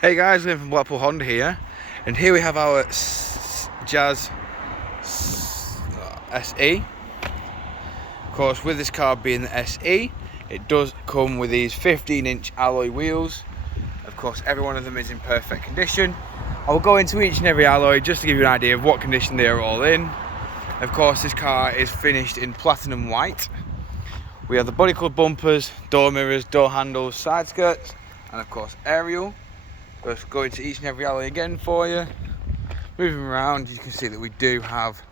Hey guys, Lytham from Blackpool Honda here, and here we have our Jazz SE. Of course, with this car being the SE, it does come with these 15-inch alloy wheels. Of course, every one of them is in perfect condition. I will go into each and every alloy just to give you an idea of what condition they are all in. Of course, this car is finished in platinum white. We have the body colour bumpers, door mirrors, door handles, side skirts, and of course aerial. Just go into each and every alloy again for you. Moving around, you can see that we do have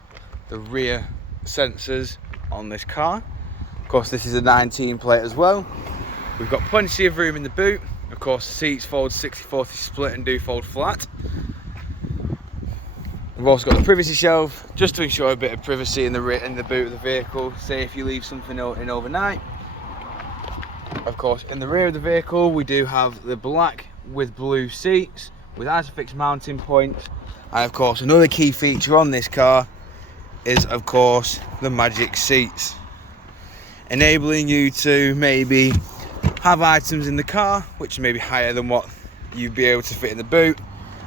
the rear sensors on this car. Of course, this is a 19 plate as well. We've got plenty of room in the boot. Of course, the seats fold 60-40 split and do fold flat. We've also got the privacy shelf, just to ensure a bit of privacy in the boot of the vehicle. Say if you leave something in overnight. Of course, in the rear of the vehicle, we do have the black with blue seats with Isofix mounting points, and of course another key feature on this car is of course the magic seats, enabling you to maybe have items in the car which may be higher than what you'd be able to fit in the boot.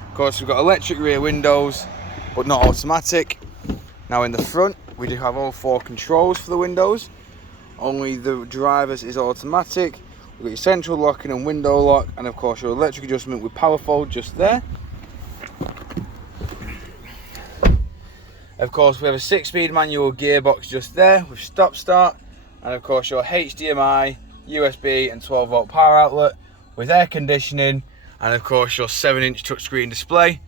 Of course, we've got electric rear windows but not automatic. Now in the front we do have all 4 controls for the windows. Only the driver's is automatic. We've got your central locking and window lock, and of course your electric adjustment with power fold just there. Of course, we have a 6-speed manual gearbox just there with stop start, and of course your HDMI, USB and 12-volt power outlet with air conditioning, and of course your 7-inch touchscreen display.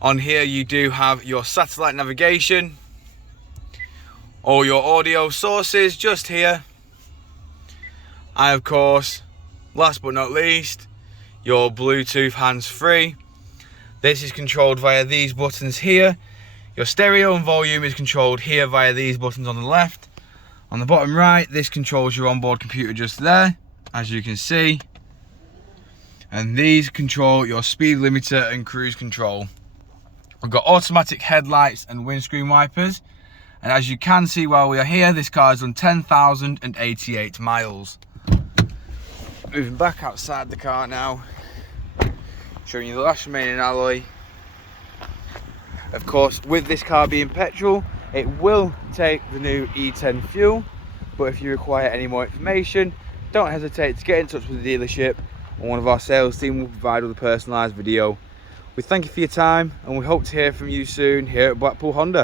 On here you do have your satellite navigation, all your audio sources just here, and of course, last but not least, your Bluetooth hands-free. This is controlled via these buttons here. Your stereo and volume is controlled here via these buttons on the left. On the bottom right, this controls your onboard computer just there, as you can see. And these control your speed limiter and cruise control. We've got automatic headlights and windscreen wipers. And as you can see while we are here, this car has done 10,088 miles. Moving back outside the car now, showing you the last remaining alloy. Of course, with this car being petrol, it will take the new E10 fuel, but if you require any more information, don't hesitate to get in touch with the dealership, and one of our sales team will provide with a personalised video. We thank you for your time, and we hope to hear from you soon here at Blackpool Honda.